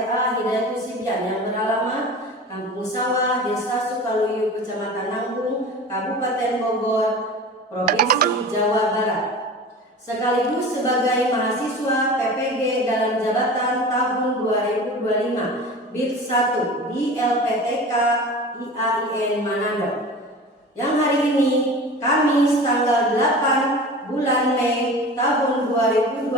RA Hidayatul Sibyan yang beralamat Kampung Sawah, Desa Sukaluyu, Kecamatan Nanggung, Kabupaten Bogor, Provinsi Jawa Barat. Sekaligus sebagai mahasiswa PPG dalam jabatan tahun 2025 BIT 1 di LPTK IAIN Manado. Yang hari ini Kamis tanggal 8 bulan Mei tahun 2025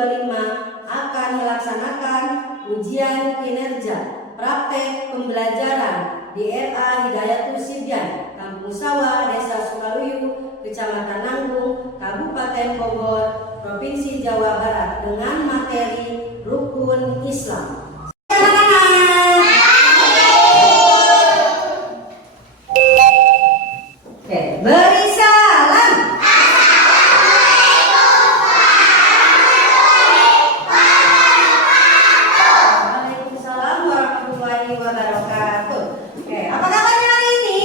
akan melaksanakan ujian kinerja praktek pembelajaran di RA Hidayatul Sibyan, Kampung Sawah, Desa Sukaluyu, Kecamatan Nanggung, Kabupaten Bogor, Provinsi Jawa Barat dengan materi Rukun Islam. Oke, beri salam. Waalaikumsalam warahmatullahi wabarakatuh. Oke, apa kabarnya hari ini?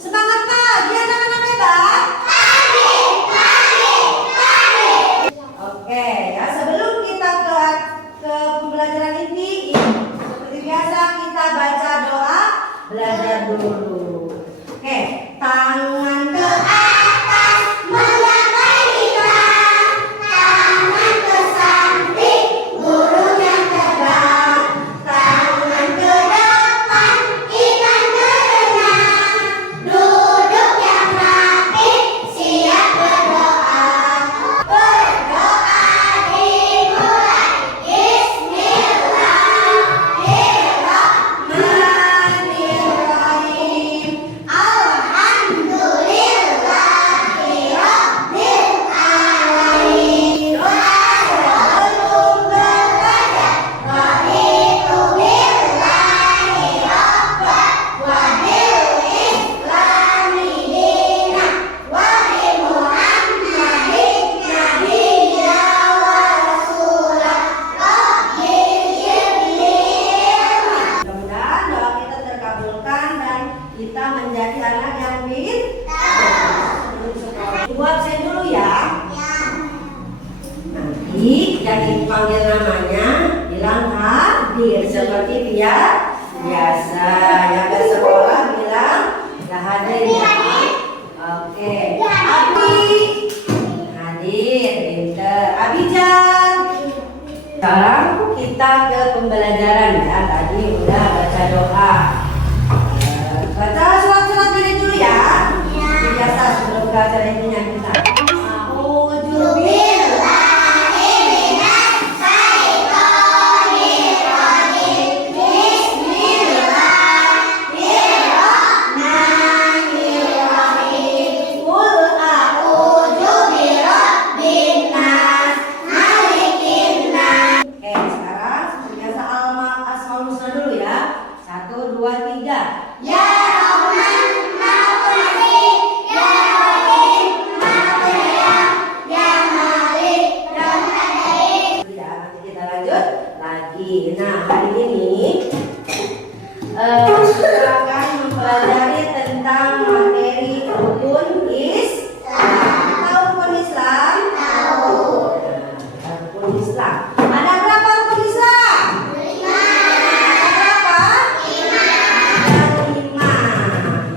Semangat pagi anak-anak hebat. Oke, ya sebelum kita ke pembelajaran ini, seperti biasa kita baca doa belajar dulu. Oke, tangan ke atas menggapai hikmah, tangan ke samping guru yang terbang, tangan ke depan ikan berenang, duduk yang rapi siap berdoa. Berdoa dimulai Bismillahirrahmanirrahim. Alhamdulillahirabbil alamin. Doa sebelum belajar. Raditu billahi rabban wa bil islami dinan wa bi Muhammadin nabiyya wa rasulah. Rabbi zidni ilma. Mudah-mudahan doa kita terkabulkan dan kita menjadi anak yang pintar. Ibu absen dulu ya. Nanti yang dipanggil namanya bilang hadir seperti biasa. Yang ke sekolah bilang nggak hadir ya. Oke. Abi hadir, pintar. Abijan. Sekarang kita ke pembelajaran ya. Tadi udah baca doa. Baca surat-surat ini dulu ya. Biasa sebelum belajar ininya kita. A'udzubillahi minas syaitonir rajim. Bismillahirrahmanirrahim. Qul a'udzu birabbin nas, malikin nas. Oke, sekarang seperti biasa Asmaul Husna dulu ya. 1, 2, 3. Ya Rahman Rahim, Ya Rahim Rahim, Ya Malik Rahim. Ya, nanti kita lanjut lagi. Nah, hari ini kita akan mempelajari tentang materi rukun Islam. Tahu rukun Islam? Tahu. Nah, rukun Islam. Ada berapa rukun Islam? 5. Ada berapa? 5. Ada 5.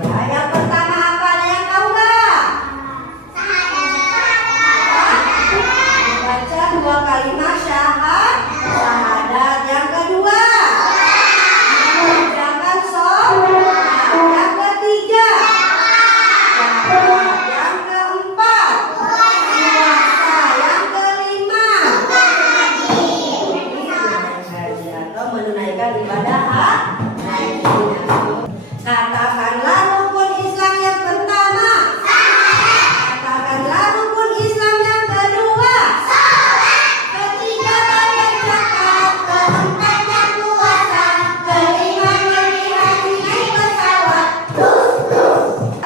Ya, yang pertama apa? Ada yang tahu nggak? Baca 2 kalimat syahadat. Yang kedua, mengerjakan sholat. Yang ketiga, yang keempat, puasa. Yang kelima, haji atau menunaikan ibadah haji. Katakanlah rukun Islam yang pertama. Katakanlah rukun Islam yang kedua. Ketiga bayar zakat, keempatnya puasa, kelimanya haji naik pesawat.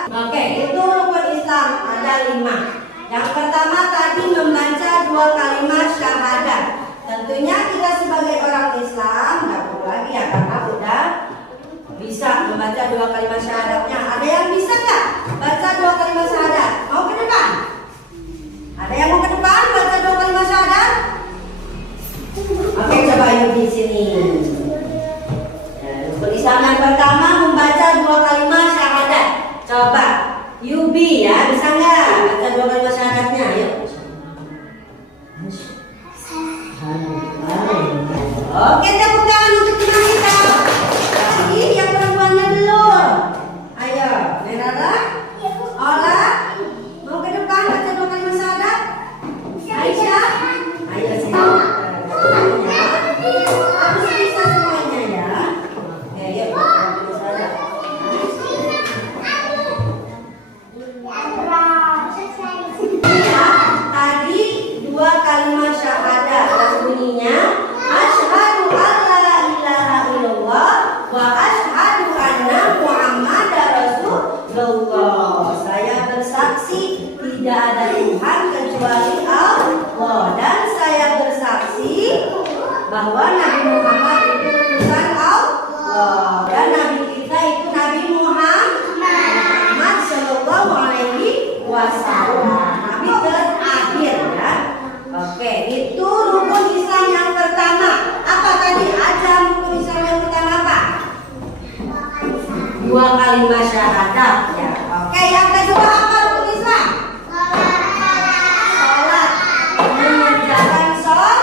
Oke, itu rukun Islam ada 5. Yang pertama tadi membaca 2 kalimat syahadat. Tentunya kita sebagai orang Islam nggak perlu lagi ya karena udah bisa membaca 2 kalimat syahadatnya. Ada yang bisa nggak baca 2 kalimat syahadat? Mau Yubi ya, bisa nggak baca 2 kalimat syahadatnya? Ayo. Oke, tepuk tangan untuk teman kita. Lagi yang perempuannya dulu. Ayo, Merara, Ola, mau ke depan baca 2 kalimat syahadat? Aisyah, ayo saya. Harus bisa semuanya ya. Oke, yuk. Tadi 2 kalimat syahadat bunyinya asyhadu alla ilaha illallah wa asyhadu anna muhammadar rasulullah. Saya bersaksi tidak ada Tuhan kecuali Allah, dan saya bersaksi bahwa Nabi Muhammad itu utusan Allah, dan Nabi kita itu Nabi Muhammad sallallahu alaihi wasallam, Nabi terakhir ya. Oke, itu rukun Islam yang pertama. Apa tadi? Azam rukun Islam yang pertama apa? 2 kalimat syahadat ya. Oke, yang kedua apa rukun Islam? Sholat. Mengerjakan sholat.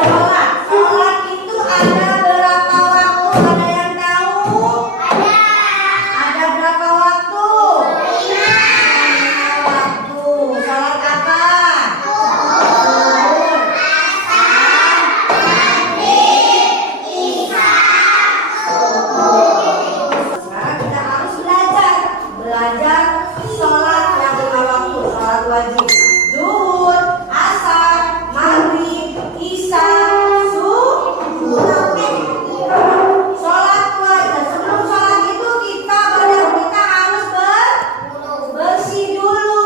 Sholat itu ada berapa waktu? Ada yang tahu? Ada berapa waktu? 5 waktu. Sholat apa? Zuhur, sekarang kita harus belajar sholat yang 5 waktu. Sholat wajib zuhur, asar, maghrib, isya, subuh. Sholat wajib. Sebelum sholat itu kita harus bersih dulu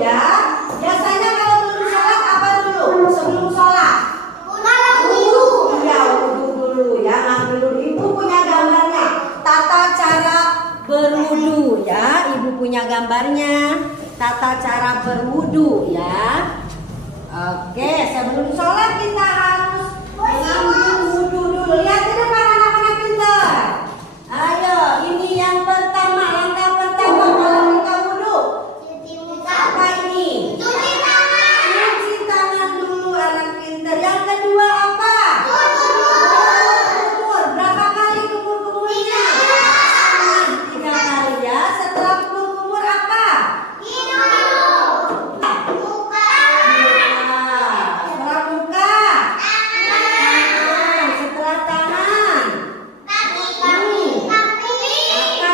ya. Biasanya kalau belum sholat apa dulu? Sebelum sholat wudu. Ya, wudu dulu ya. Nah, dulu ibu punya gambarnya. Tata cara berwudu ya. Ibu punya gambarnya. Tata cara berwudu ya. Oke, sebelum sholat kita harus mengambil wudu dulu. Lihat ke depan anak-anak pintar. Ayo, ini yang pertama, langkah pertama kalau kita wudu. Apa ini? Cuci tangan dulu anak pintar. Yang kedua apa? Kumur. Berapa kali kumur-kumurnya? 3 kali ya. Setelah kumur apa? Setelah muka. Setelah tangan. Apa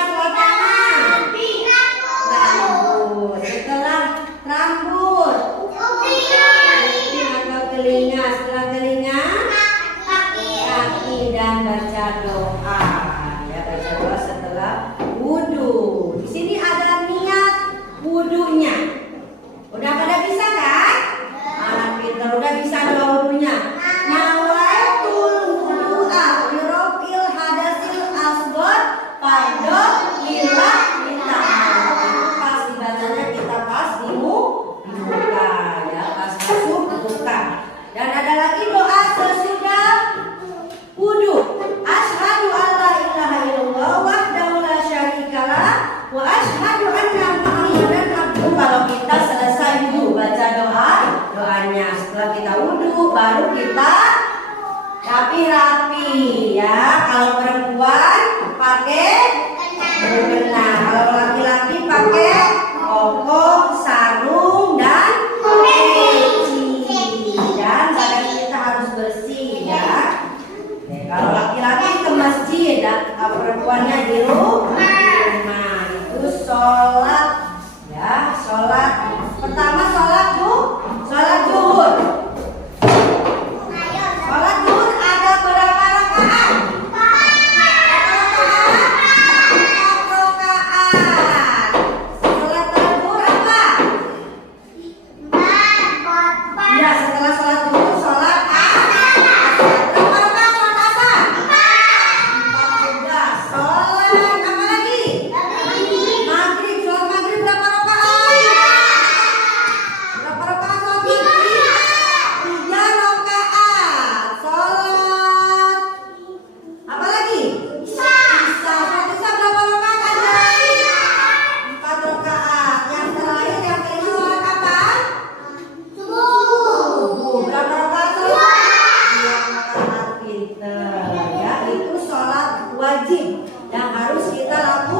setelah tangan? Setelah rambut. Kuping atau telinga. Setelah telinga, kaki, dan baca doa. Ya, baca doa setelah wudu. Di sini ada niat wudunya. Udah pada bisa kan? Anak pintar udah bisa doa wudunya. Nawaitul wudu'a lirafil hadasil asghar fardhu lillah ta'ala. Itu pas dibacanya kita pas di muka ya, pas masuk muka. Dan ada lagi doa sesudah wudu. Asyhadu alla ilaha illallah wahdahu la syarikalah wa asyhadu anna muhammadan abduhu. Kalau kita selesai wudu baca doanya. Setelah kita wudu baru kita rapi-rapi ya. Kalau perempuan pakai mukena, kalau laki-laki pakai koko, sarung, dan peci. Dan badan kita harus bersih ya. Oke, kalau laki-laki ke masjid dan perempuannya di rumah. Itu sholat ya. Sholat pertama sholat zuhur. Sholat zuhur ada berapa rakaat? 4 rakaat. Setelah zuhur apa? Ya, setelah sholat zuhur sholat asar. Berapa rakaat sholat asar? 4 juga. Sholat apa lagi? Maghrib. Sholat maghrib berapa rakaat?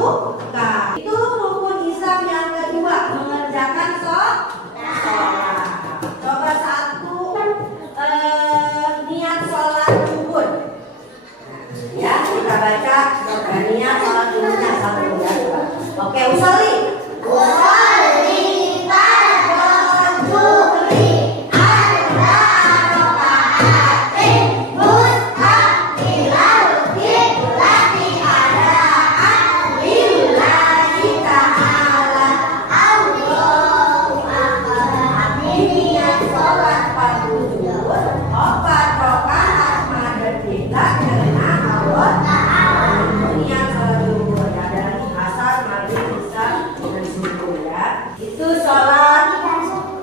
suka. Itu rukun Islam yang kedua, mengerjakan sholat. Coba satu niat sholat rukun. Ya, kita baca niat sholat rukunnya satu ya. Oke, usolli.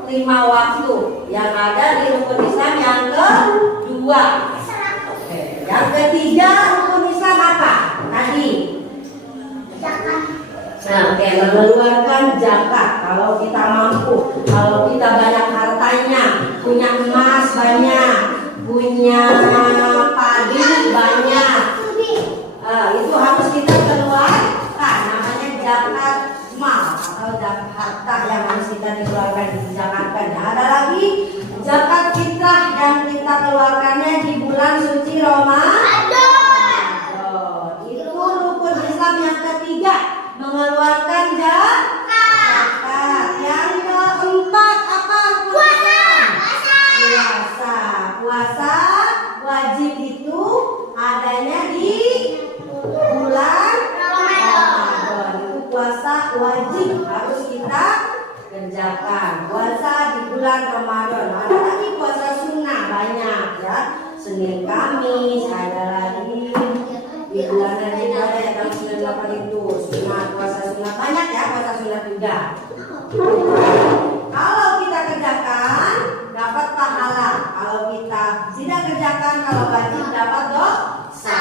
Lima waktu yang ada di rukun Islam yang kedua. Oke. Yang ketiga rukun Islam apa? Tadi zakat. Nah, oke, mengeluarkan zakat kalau kita mampu, kalau kita banyak hartanya, punya emas banyak, punya padi banyak, itu harus kita keluarkan. Namanya zakat mal atau zakat harta yang harus kita keluarkan, dizakatkan. Ada lagi zakat fitrah yang kita keluarkannya di bulan suci Ramadan. Itu rukun Islam yang ketiga, mengeluarkan zakat. Yang keempat apa? Puasa wajib itu adanya di bulan Ramadan. Itu puasa wajib harus kita kerjakan. Puasa di bulan Ramadan. Ada lagi puasa sunnah banyak ya. Senin Kamis, ada lagi di bulan Ramadan yang tanggal 98 itu sunnah, puasa sunnah banyak ya, puasa sunnah juga. Kalau kita kerjakan dapat pahala. Kalau kita tidak kerjakan, kalau wajib dapat dosa.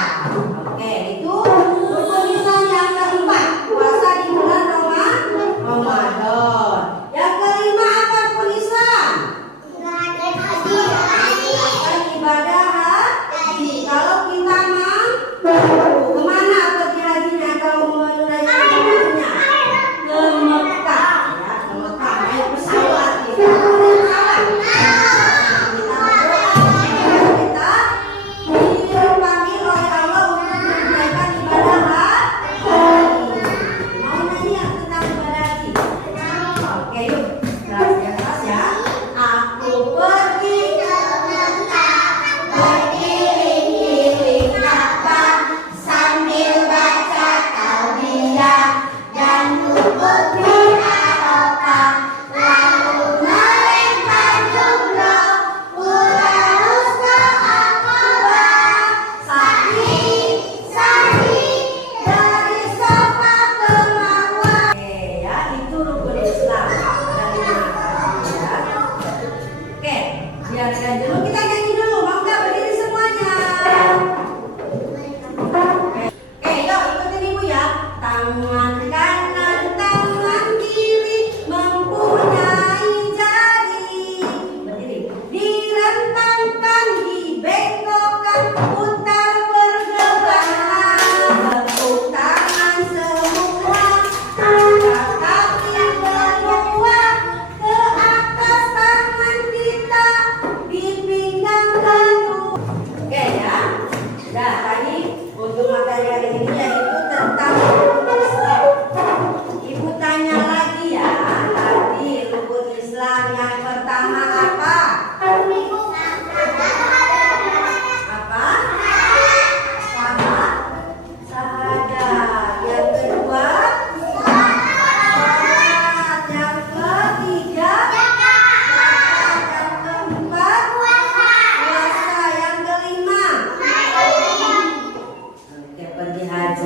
Oke, itu rukun Islam yang keempat, puasa di bulan Ramadan. Yang kelima apa rukun Islam? Ibadah haji. Kalau kita mampu, kemana pergi hajinya? Kalau menunaikan ibadahnya ke Mekah, ya, ke Mekah naik pesawat kita.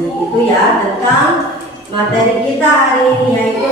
Itu ya tentang materi kita hari ini, yaitu